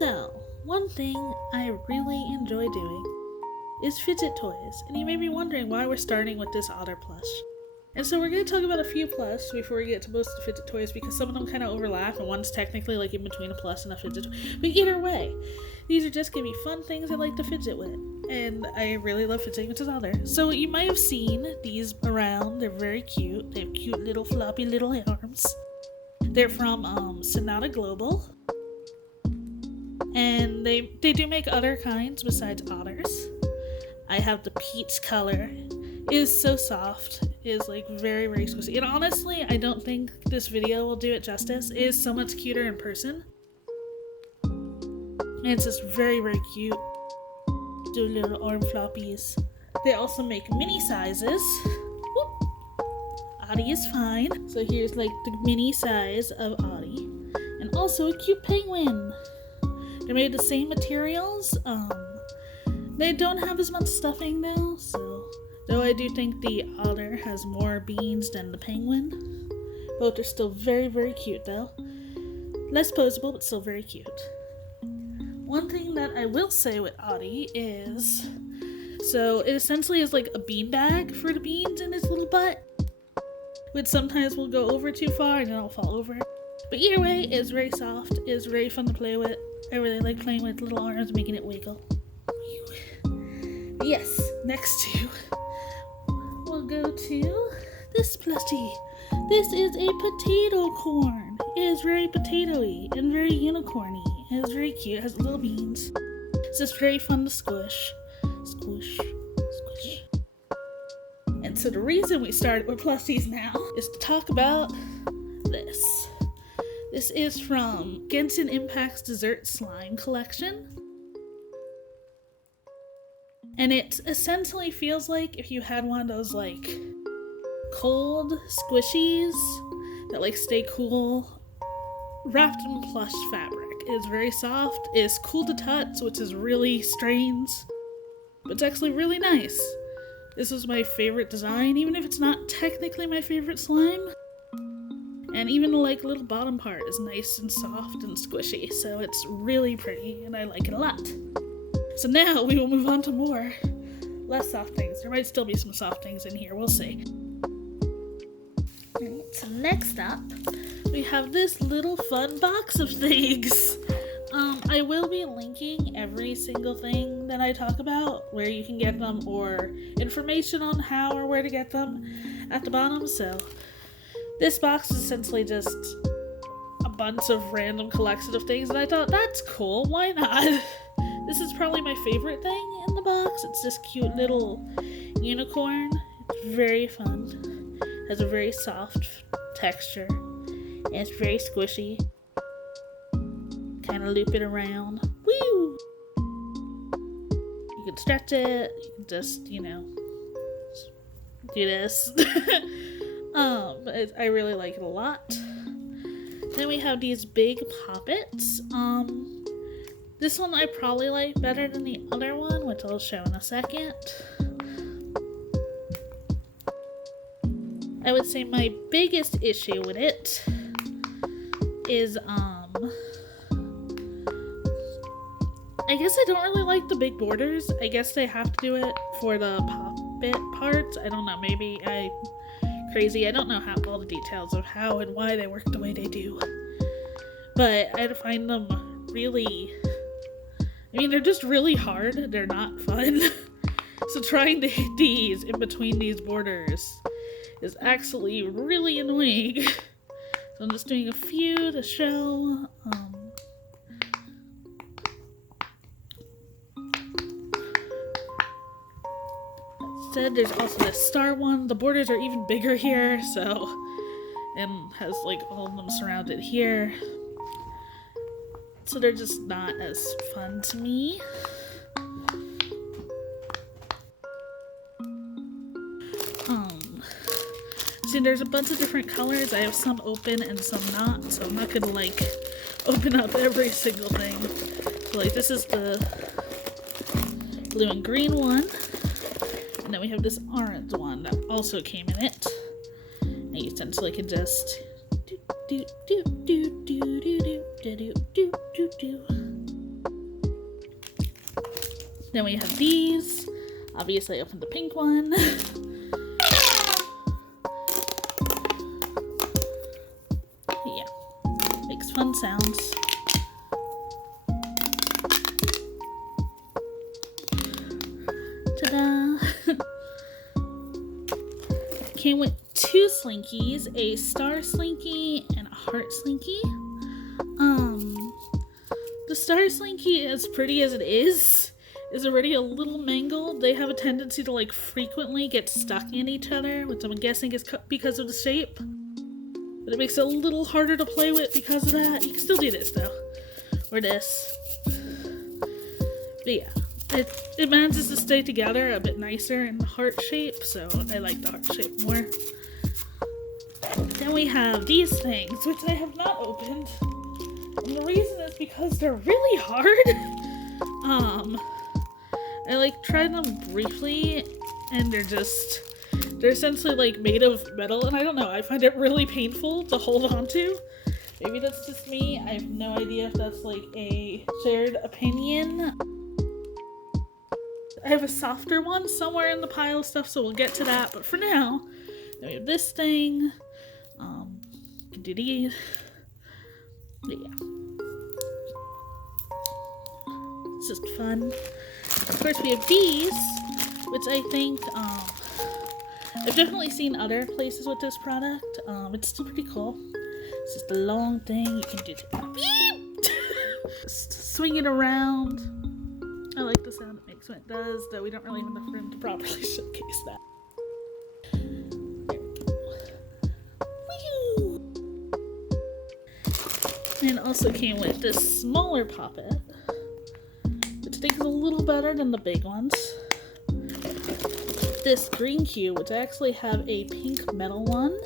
So, one thing I really enjoy doing is fidget toys, and you may be wondering why we're starting with this otter plush. And so we're going to talk about a few plush before we get to most of the fidget toys, because some of them kind of overlap, and one's technically like in between a plush and a fidget toy. But either way, these are just going to be fun things I like to fidget with, and I really love fidgeting with this otter. So you might have seen these around. They're very cute. They have cute little floppy little arms. They're from Sonata Global. And they do make other kinds besides otters. I have the peach color. It is so soft. It is like very, very squishy. And honestly, I don't think this video will do it justice. It is so much cuter in person. And it's just very, very cute. Do little arm floppies. They also make mini sizes. Whoop. Audie is fine. So here's like the mini size of Audie. And also a cute penguin. They're made of the same materials. They don't have as much stuffing though, though I do think the otter has more beans than the penguin. Both are still very, very cute though. Less posable, but still very cute. One thing that I will say with Audie is, so it essentially is like a bean bag for the beans in its little butt, which sometimes will go over too far and then it'll fall over. But either way, it's very soft, it's very fun to play with. I really like playing with little arms, making it wiggle. Yes, next to, we'll go to this plushie. This is a potato corn. It is very potatoey and very unicorny. It is very cute. It has little beans. It's just very fun to squish. Squish, squish. And so the reason we started with plushies now is to talk about this. This is from Genshin Impact's Dessert Slime collection. And it essentially feels like if you had one of those like cold squishies that like stay cool, wrapped in plush fabric. It is very soft, it is cool to touch, which is really strange, but it's actually really nice. This is my favorite design, even if it's not technically my favorite slime. And even the like little bottom part is nice and soft and squishy, so it's really pretty and I like it a lot. So now we will move on to more less soft things. There might still be some soft things in here, we'll see. Alright, so next up, we have this little fun box of things. I will be linking every single thing that I talk about, where you can get them, or information on how or where to get them at the bottom. So this box is essentially just a bunch of random collection of things, and I thought, that's cool, why not? This is probably my favorite thing in the box. It's this cute little unicorn. It's very fun. It has a very soft texture. And it's very squishy. Kind of loop it around. Woo! You can stretch it. You can just, do this. I really like it a lot. Then we have these big poppets. This one I probably like better than the other one, which I'll show in a second. I would say my biggest issue with it is, I guess I don't really like the big borders. I guess they have to do it for the poppet parts. I don't know, maybe I'm crazy. I don't know all the details of how and why they work the way they do. But I find them really... they're just really hard. They're not fun. So trying to hit these in between these borders is actually really annoying. So I'm just doing a few to show. That said, there's also this star one. The borders are even bigger here, and has like all of them surrounded here. So they're just not as fun to me. See, there's a bunch of different colors. I have some open and some not, so I'm not gonna like open up every single thing. So like this is the blue and green one, and then we have this orange one that also came in it. And you essentially can just do do do do do do do do do do do. Then we have these. Obviously I opened the pink one. Yeah, makes fun sounds. Ta-da! Came with two Slinkies, a Star Slinky and a Heart Slinky. The Star Slinky, as pretty as it is already a little mangled. They have a tendency to like frequently get stuck in each other, which I'm guessing is because of the shape. But it makes it a little harder to play with because of that. You can still do this though, or this. But yeah, it manages to stay together a bit nicer in the heart shape, so I like the heart shape more. Then we have these things, which I have not opened. And the reason is because they're really hard. I like tried them briefly, and they're essentially like made of metal, and I don't know, I find it really painful to hold on to. Maybe that's just me. I have no idea if that's like a shared opinion. I have a softer one somewhere in the pile of stuff, so we'll get to that, but for now, we have this thing. Can do these. But yeah. It's just fun. Of course, we have these, which I think, I've definitely seen other places with this product. It's still pretty cool. It's just a long thing. You can do just swing it around. I like the sound it makes when it does, though we don't really have enough room to properly showcase that. And it also came with this smaller poppet, which I think is a little better than the big ones. This green cube, which I actually have a pink metal one,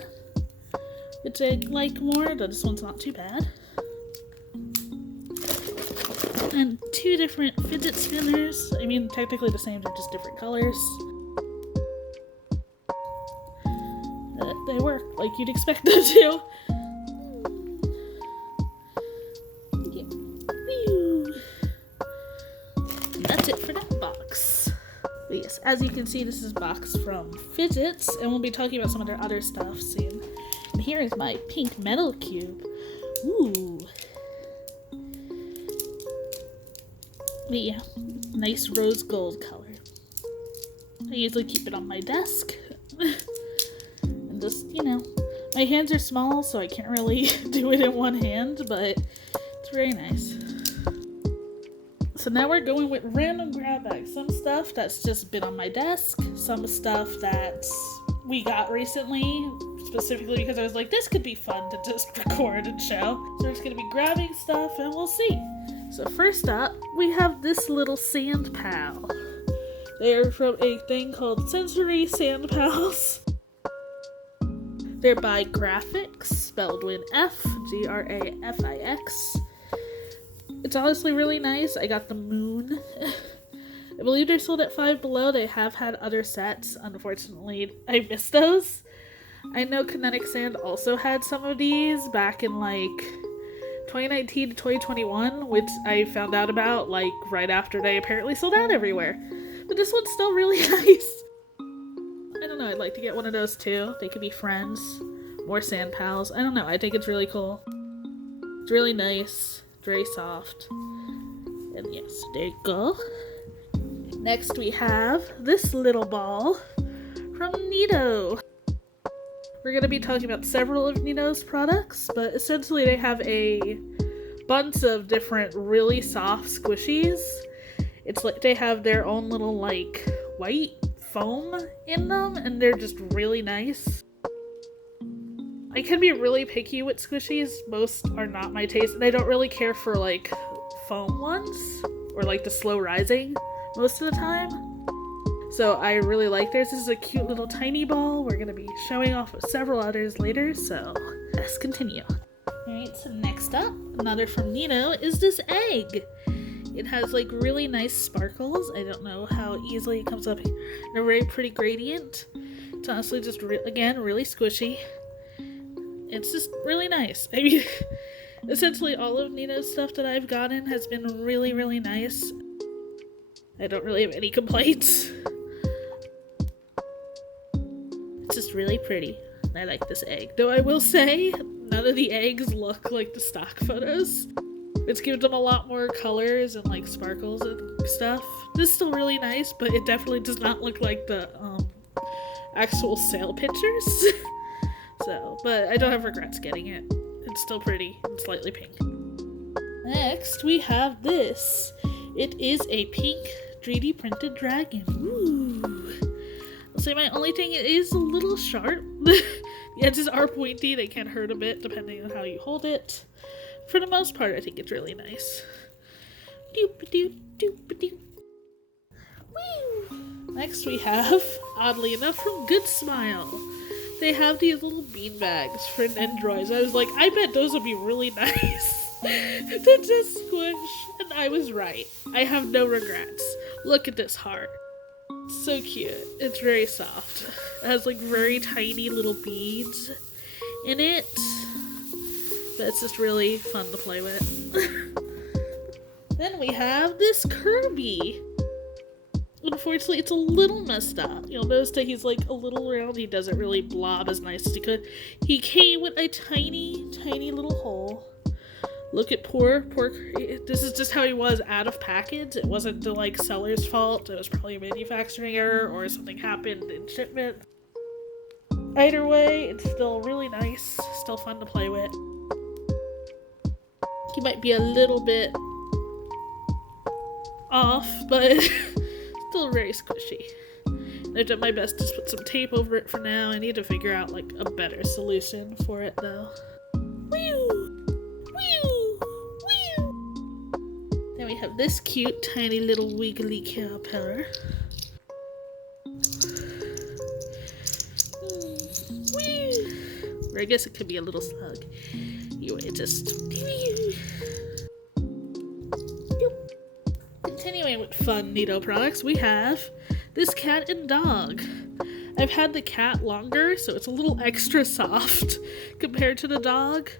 which I like more, though this one's not too bad. And two different fidget spinners. I mean, technically the same, they're just different colors. They work like you'd expect them to. That's it for that box. But yes, as you can see, this is a box from Fidgetz, and we'll be talking about some of their other stuff soon. And here is my pink metal cube. Ooh. But yeah, nice rose gold color. I usually keep it on my desk. And just, you know, my hands are small, so I can't really do it in one hand, but it's very nice. So now we're going with random grab bags. Some stuff that's just been on my desk, some stuff that we got recently, specifically because I was like, this could be fun to just record and show. So we're just going to be grabbing stuff and we'll see. So first up, we have this little sand pal. They're from a thing called Sensory Sand Pals. They're by Graphics, spelled with F, Grafix. It's honestly really nice. I got the moon. I believe they're sold at Five Below. They have had other sets. Unfortunately, I missed those. I know Kinetic Sand also had some of these back in like 2019 to 2021, which I found out about like right after they apparently sold out everywhere. But this one's still really nice. I don't know, I'd like to get one of those too. They could be friends, more sand pals. I don't know, I think it's really cool. It's really nice, very soft. And yes, there you go. Next we have this little ball from Neato. We're going to be talking about several of Neato's products, but essentially they have a bunch of different really soft squishies. It's like they have their own little like white foam in them, and they're just really nice. I can be really picky with squishies. Most are not my taste, and I don't really care for like foam ones or like the slow rising most of the time. So I really like theirs. This is a cute little tiny ball. We're going to be showing off several others later, so let's continue. Alright, so next up, another from Neato, is this egg. It has like really nice sparkles. I don't know how easily it comes up in a very pretty gradient. It's honestly just, again, really squishy. It's just really nice. I mean, essentially all of Neato's stuff that I've gotten has been really, really nice. I don't really have any complaints. It's just really pretty. I like this egg. Though I will say, none of the eggs look like the stock photos. It's given them a lot more colors and like sparkles and stuff. This is still really nice, but it definitely does not look like the actual sale pictures. So, but I don't have regrets getting it. It's still pretty and slightly pink. Next, we have this. It is a pink 3D printed dragon. Ooh. I'll say my only thing, it is a little sharp. The edges are pointy. They can hurt a bit depending on how you hold it. For the most part, I think it's really nice. Doop-a-doop, doop-a-doop. Woo! Next we have, oddly enough, from Good Smile. They have these little bean bags for Nendroids. I was like, I bet those would be really nice to just squish. And I was right. I have no regrets. Look at this heart. It's so cute. It's very soft. It has like very tiny little beads in it. But it's just really fun to play with. Then we have this Kirby. Unfortunately, it's a little messed up. You'll notice that he's like a little round. He doesn't really blob as nice as he could. He came with a tiny, tiny little hole. Look at poor. This is just how he was out of package. It wasn't the like seller's fault. It was probably a manufacturing error or something happened in shipment. Either way, it's still really nice. Still fun to play with. He might be a little bit off, but still very squishy. I've done my best to put some tape over it for now. I need to figure out like a better solution for it though. Whew! Whew! Whew! Then we have this cute tiny little wiggly caterpillar. Or I guess it could be a little slug. Anyway, just continuing with fun Neato products, we have this cat and dog. I've had the cat longer, so it's a little extra soft compared to the dog.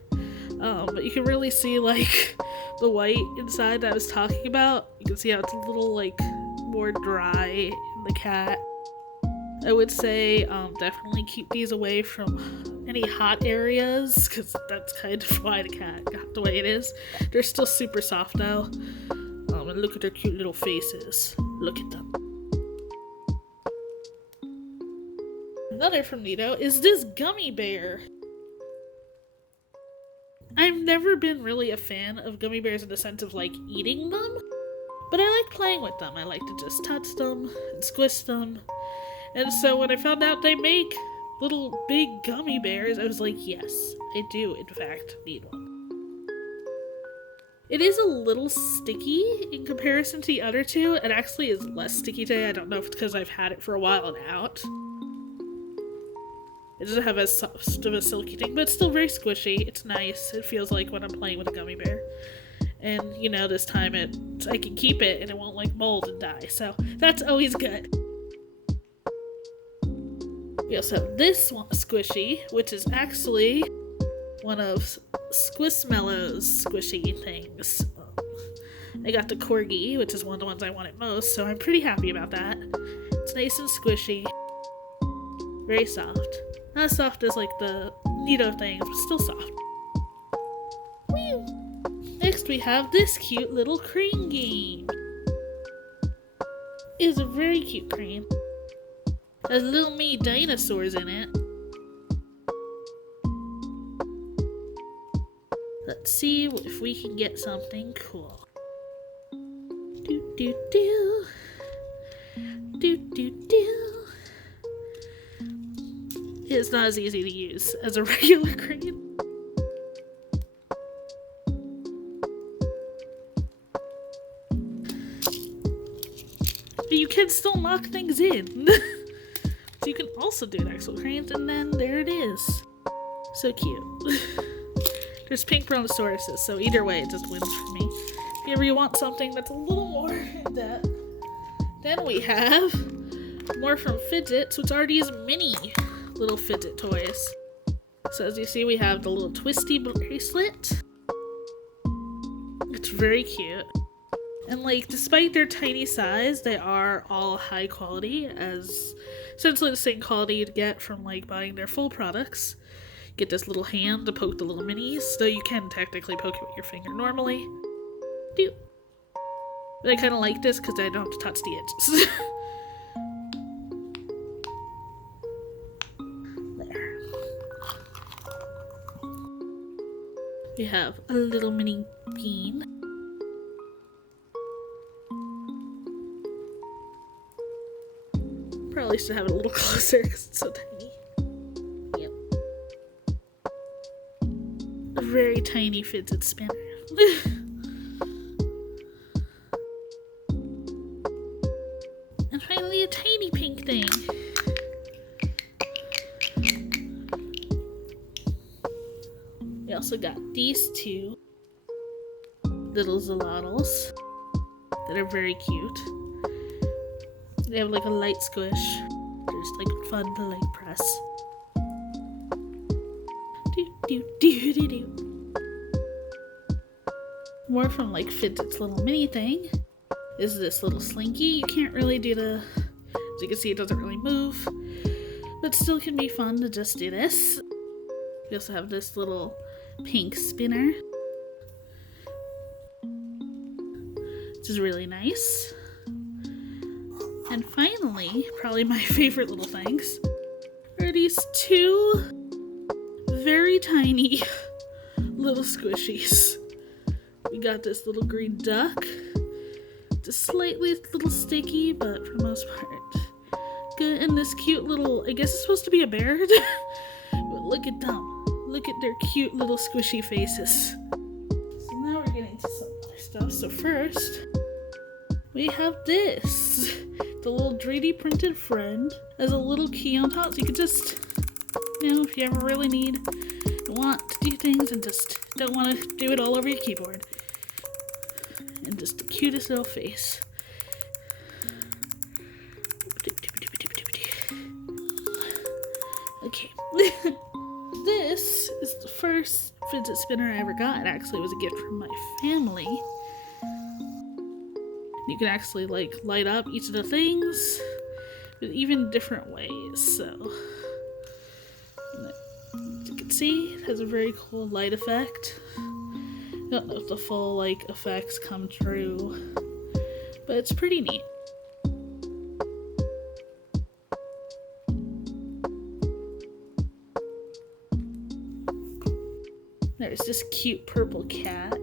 But you can really see like the white inside that I was talking about. You can see how it's a little like more dry in the cat. I would say definitely keep these away from any hot areas, because that's kind of why the cat got the way it is. They're still super soft though. And look at their cute little faces. Look at them. Another from Neato is this gummy bear. I've never been really a fan of gummy bears in the sense of like eating them, but I like playing with them. I like to just touch them and squish them. And so when I found out they make little big gummy bears, I was like, yes, I do in fact need one. It is a little sticky in comparison to the other two. It actually is less sticky today. I don't know if it's because I've had it for a while and out. It doesn't have as soft of a silky thing, but it's still very squishy. It's nice. It feels like when I'm playing with a gummy bear. And, you know, this time I can keep it and it won't like mold and die. So that's always good. We also have this one, squishy, which is actually one of Squishmallow's squishy things. I got the Corgi, which is one of the ones I wanted most, so I'm pretty happy about that. It's nice and squishy. Very soft. Not as soft as like the Neato things, but still soft. Woo! Next we have this cute little crane game. It is a very cute crane. There's little mini dinosaurs in it. Let's see if we can get something cool. Do do do. Do do do. It's not as easy to use as a regular crane. But you can still knock things in. So you can also do actual cranes, and then there it is. So cute. There's pink brontosauruses, so either way it just wins for me. If you ever want something that's a little more in depth. Then we have more from Fidgetz, which are these mini little fidget toys. So as you see, we have the little twisty bracelet. It's very cute. And like, despite their tiny size, they are all high quality, as essentially the same quality you'd get from like buying their full products. Get this little hand to poke the little minis, though you can technically poke it with your finger normally. Do. But I kind of like this because I don't have to touch the edges. There. We have a little mini bean. Probably should have it a little closer because it's so tiny. Yep. A very tiny fidget spinner. And finally a tiny pink thing. We also got these two little Zolotls that are very cute. They have like a light squish. They're just like fun to like press. Do do do do do. More from like Fidget's little mini thing is this little slinky. You can't really do the, as you can see, it doesn't really move, but still can be fun to just do this. We also have this little pink spinner, which is really nice. And finally, probably my favorite little things, are these two very tiny little squishies. We got this little green duck, just slightly little sticky, but for the most part good. And this cute little, I guess it's supposed to be a bear, but look at them. Look at their cute little squishy faces. So now we're getting to some other stuff. So first, we have this. The little 3D printed friend has a little key on top, so you could just, you know, if you ever really want to do things and just don't want to do it all over your keyboard. And just the cutest little face. Okay. This is the first fidget spinner I ever got. It actually was a gift from my family. You can actually like light up each of the things with even different ways. So as you can see, it has a very cool light effect. I don't know if the full like effects come true, but it's pretty neat. There's this cute purple cat.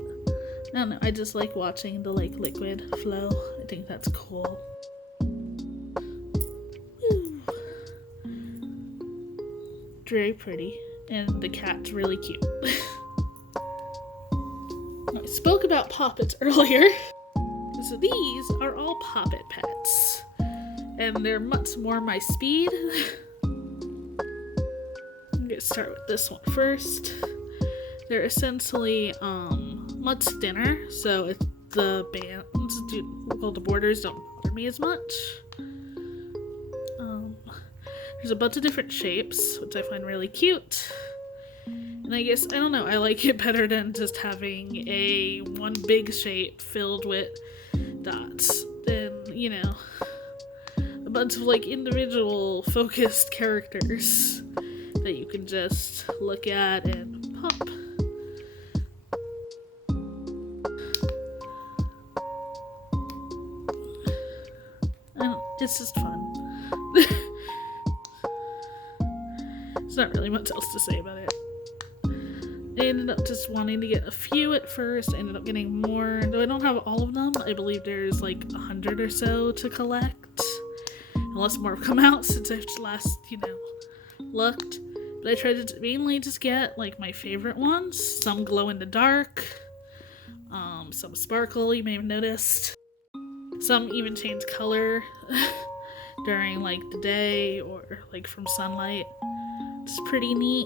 I don't know, I just like watching the like liquid flow. I think that's cool. Woo. Very pretty. And the cat's really cute. I spoke about poppets earlier. So these are all poppet pets. And they're much more my speed. I'm gonna start with this one first. They're essentially much thinner, so it's the the borders don't bother me as much. There's a bunch of different shapes, which I find really cute. And I guess, I don't know, I like it better than just having one big shape filled with dots. Than, you know, a bunch of like individual focused characters that you can just look at and pop. It's just fun. There's not really much else to say about it. I ended up just wanting to get a few at first. I ended up getting more. Though I don't have all of them, I believe there's like 100 or so to collect. Unless more have come out since I've last, looked. But I tried to mainly just get like my favorite ones. Some glow in the dark. Some sparkle, you may have noticed. Some even change color during like the day or like from sunlight. It's pretty neat.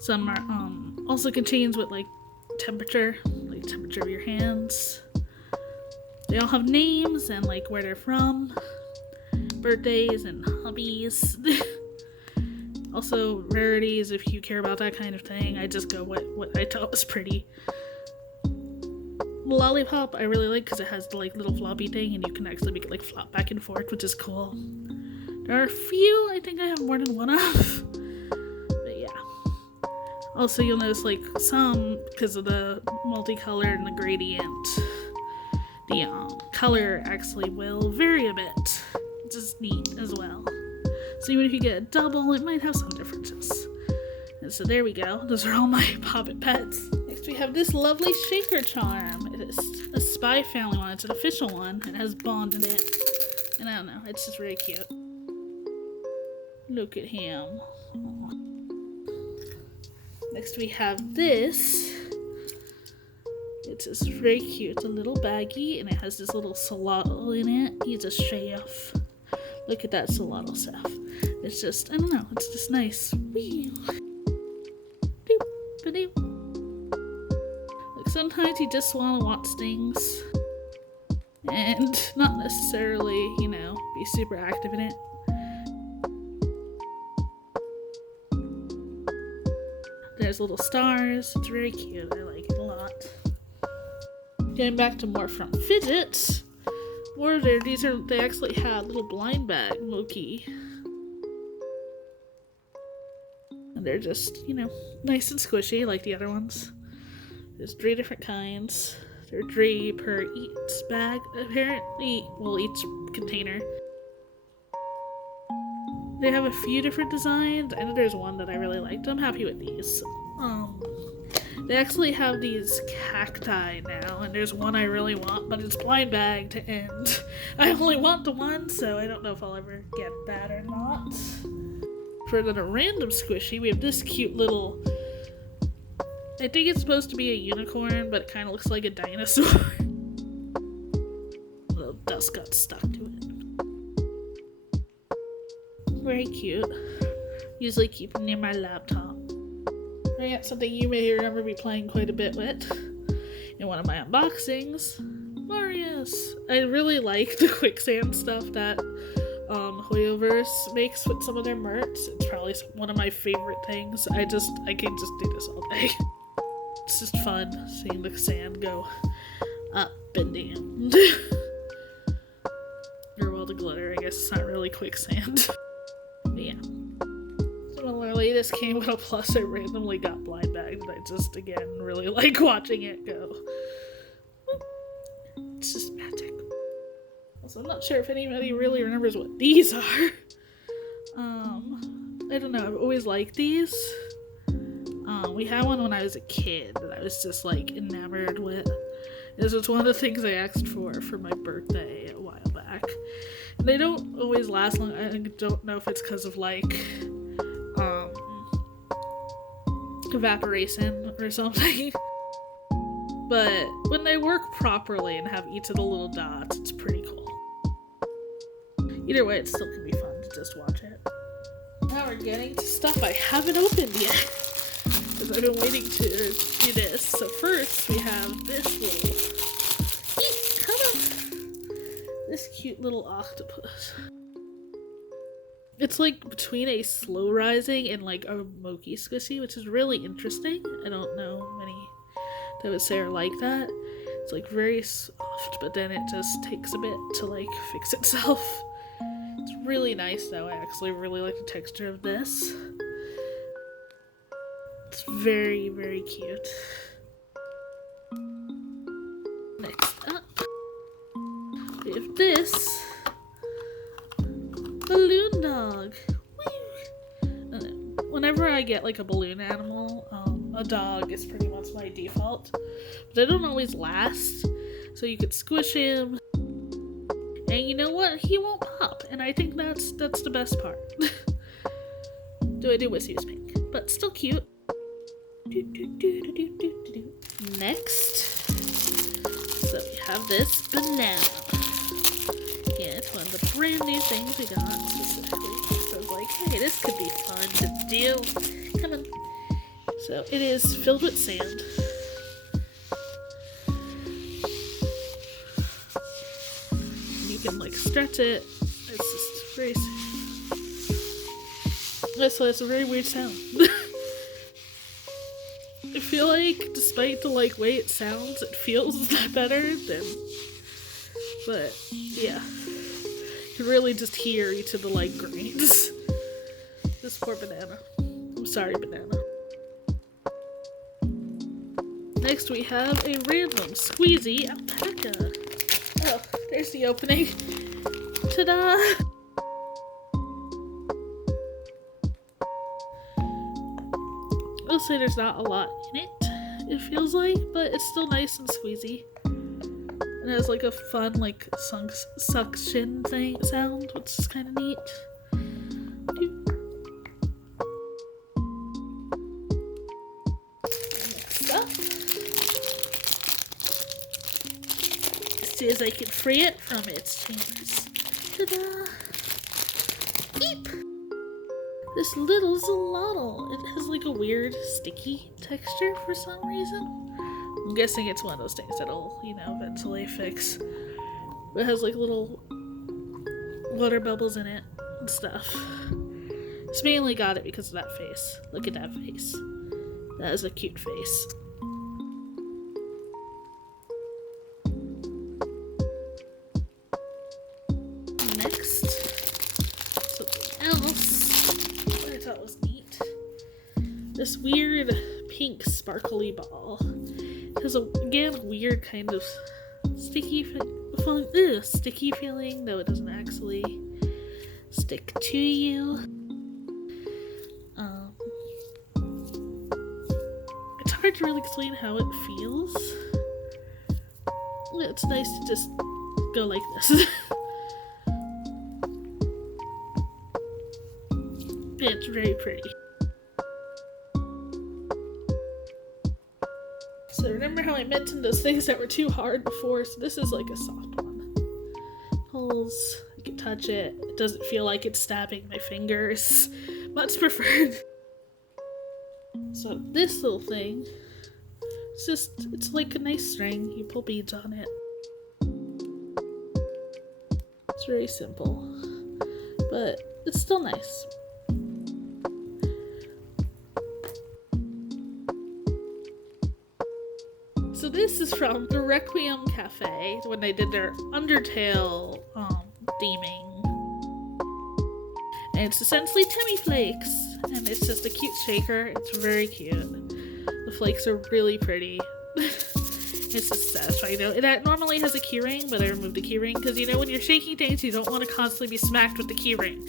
Some are also can change with like temperature of your hands. They all have names and like where they're from, birthdays and hobbies. Also rarities if you care about that kind of thing. I just go what I thought was pretty. Lollipop I really like because it has the like little floppy thing and you can actually make it like flop back and forth, which is cool. There are a few I think I have more than one of. But yeah. Also you'll notice like some, because of the multicolor and the gradient, the color actually will vary a bit, which is neat as well. So even if you get a double, it might have some differences. And so there we go. Those are all my Poppet pets. Next we have this lovely shaker charm. It is a Spy Family one. It's an official one. It has Bond in it. And I don't know. It's just really cute. Look at him. Aww. Next we have this. It's just very cute. It's a little baggie and it has this little axolotl in it. He's a chef. Look at that axolotl stuff. It's just, I don't know, it's just nice. Like sometimes you just want to watch things and not necessarily, you know, be super active in it. There's little stars. It's very cute. I like it a lot. Getting back to more from Fidgetz. More there, they actually had little blind bag Loki. And they're just, you know, nice and squishy like the other ones. There's 3 different kinds. There are 3 per each bag, apparently, well, each container. They have a few different designs. I know there's one that I really liked. I'm happy with these. They actually have these cacti now, and there's one I really want, but it's blind bagged, and I only want the one, so I don't know if I'll ever get that or not. For the random squishy, we have this cute little, I think it's supposed to be a unicorn, but it kind of looks like a dinosaur. A little dust got stuck to it. Very cute. Usually keep it near my laptop. I got something you may remember me playing quite a bit with in one of my unboxings. Marius! I really like the quicksand stuff that Hoyoverse makes with some of their merch. It's probably one of my favorite things. I can just do this all day. It's just fun seeing the sand go up and down. Or well, the glitter, I guess it's not really quicksand. But yeah. Similarly, this came with a plus. I randomly got blind bagged, and I just, again, really like watching it go. It's just magic. Also, I'm not sure if anybody really remembers what these are. I don't know, I've always liked these. We had one when I was a kid that I was just, like, enamored with. This was one of the things I asked for my birthday a while back. And they don't always last long. I don't know if it's because of, like, evaporation or something. But when they work properly and have each of the little dots, it's pretty cool. Either way, it still can be fun to just watch it. Now we're getting to stuff I haven't opened yet, because I've been waiting to do this. So first, we have this little... Eek, come on! This cute little octopus. It's like between a slow rising and like a Moki squishy, which is really interesting. I don't know many that would say are like that. It's like very soft, but then it just takes a bit to like fix itself. It's really nice though. I actually really like the texture of this. It's very, very cute. Next up, we have this balloon dog. Whenever I get like a balloon animal, a dog is pretty much my default. But they don't always last, so you could squish him, and you know what? He won't pop, and I think that's the best part. Do I do wish he was pink, but still cute. Next, so we have this banana. Yeah, it's one of the brand new things we got specifically. So I was like, hey, this could be fun to do. Come on. So it is filled with sand. can like stretch it. It's just very. So it's a very weird sound. I feel like, despite the like way it sounds, it feels better than. But yeah, you can really just hear each of the like grains. This poor banana. I'm sorry, banana. Next we have a random squeezy alpaca. Oh, there's the opening. Ta-da! I'll say there's not a lot in it, it feels like, but it's still nice and squeezy. And it has like a fun like suction thing sound, which is kind of neat. Next up, see as I can free it from its chambers. Ta-da! Eep! This little Zolotl. It has like a weird sticky texture for some reason. I'm guessing it's one of those things that'll, eventually fix. But it has like little water bubbles in it and stuff. Just mainly got it because of that face. Look at that face. That is a cute face. Next, something else I thought was neat. This weird pink sparkly ball. It has again a weird kind of sticky feeling, though it doesn't actually stick to you. It's hard to really explain how it feels. It's nice to just go like this. It's very pretty. So remember how I mentioned those things that were too hard before? So this is like a soft one. Pulls, I can touch it. It doesn't feel like it's stabbing my fingers. Much preferred. So this little thing, it's like a nice string. You pull beads on it. It's very simple, but it's still nice. So this is from the Requiem Cafe when they did their Undertale theming. And it's essentially Timmy Flakes. And it's just a cute shaker. It's very cute. The flakes are really pretty. It's just satisfying. It normally has a keyring, but I removed the keyring because when you're shaking things, you don't want to constantly be smacked with the keyring.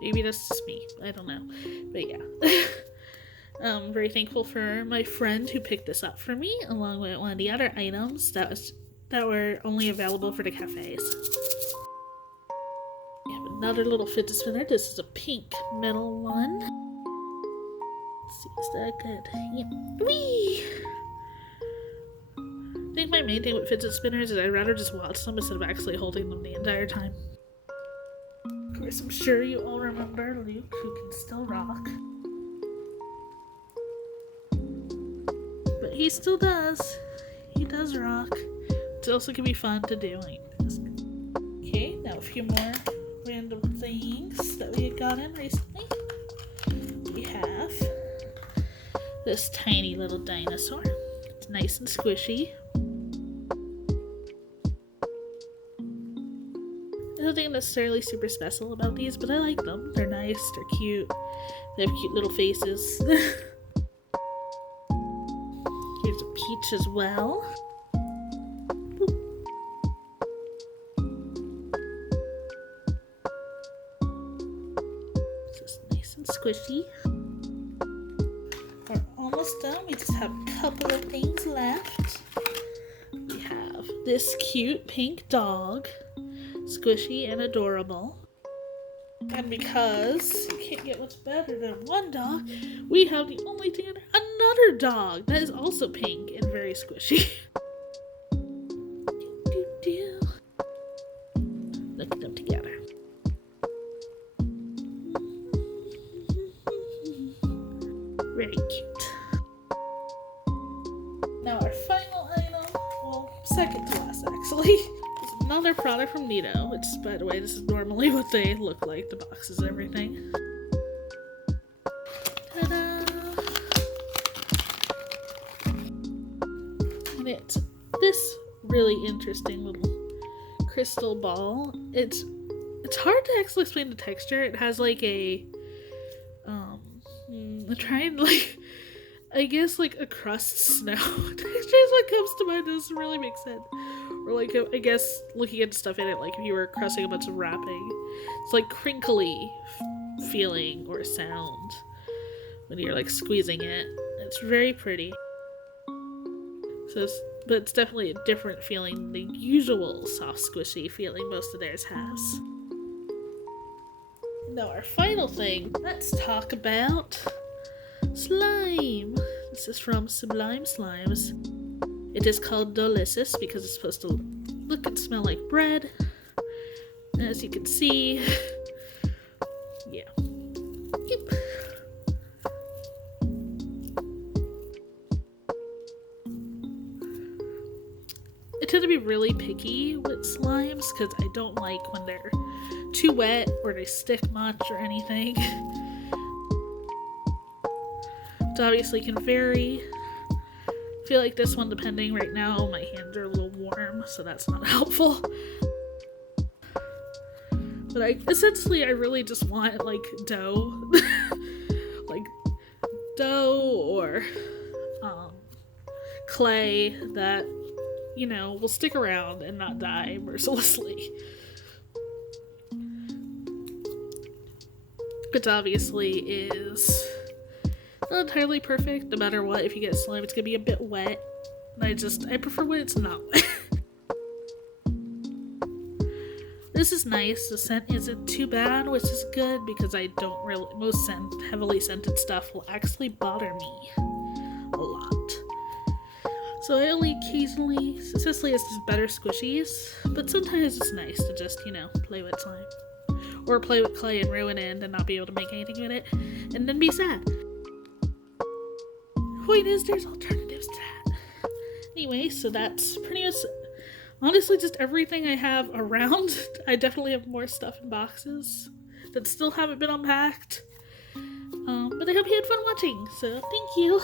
Maybe that's just me. I don't know. But yeah. I'm very thankful for my friend who picked this up for me, along with one of the other items that were only available for the cafes. We have another little fidget spinner. This is a pink metal one. Let's see, is that good? Yeah. Whee! I think my main thing with fidget spinners is I'd rather just watch them instead of actually holding them the entire time. Of course, I'm sure you all remember Luke, who can still rock. But he still does. He does rock. It also can be fun to do like this. Okay, now a few more random things that we had gotten recently. We have this tiny little dinosaur. It's nice and squishy. Nothing necessarily super special about these, but I like them. They're nice, they're cute. They have cute little faces. Here's a peach as well. Just nice and squishy. We're almost done. We just have a couple of things left. We have this cute pink dog. Squishy and adorable. And because you can't get much better than one dog, we have the only thing another dog that is also pink and very squishy. Look at them together. Very cute. Now our final item, well, second to last actually, is another product from Nido, which, by the way, this is normally what they look like, the boxes and everything. Ta-da! And it's this really interesting little crystal ball. It's hard to actually explain the texture. It has like a trying like I guess like a crust snow texture is what comes to mind. Doesn't really make sense. Or like I guess looking at stuff in it, like if you were crusting a bunch of wrapping, it's like crinkly feeling or sound when you're like squeezing it. It's very pretty. But it's definitely a different feeling than the usual soft squishy feeling most of theirs has. Now our final thing, let's talk about slime. This is from Sublime Slimes. It is called Delicious because it's supposed to look and smell like bread. As you can see, yeah. Yep. I tend to be really picky with slimes because I don't like when they're too wet or they stick much or anything. It obviously can vary. I feel like this one, depending right now, my hands are a little warm, so that's not helpful. But essentially I really just want like dough. Like dough or clay that, you know, will stick around and not die mercilessly. Which obviously is not entirely perfect. No matter what, if you get slime, it's gonna be a bit wet. And I prefer when it's not wet. This is nice. The scent isn't too bad, which is good because I don't really, most heavily scented stuff will actually bother me a lot. So I only occasionally, especially as just better squishies, but sometimes it's nice to just, you know, play with slime. Or play with clay and ruin it and not be able to make anything with it, and then be sad. Point is, there's alternatives to that. Anyway, so that's pretty much, honestly, just everything I have around. I definitely have more stuff in boxes that still haven't been unpacked. But I hope you had fun watching, so thank you.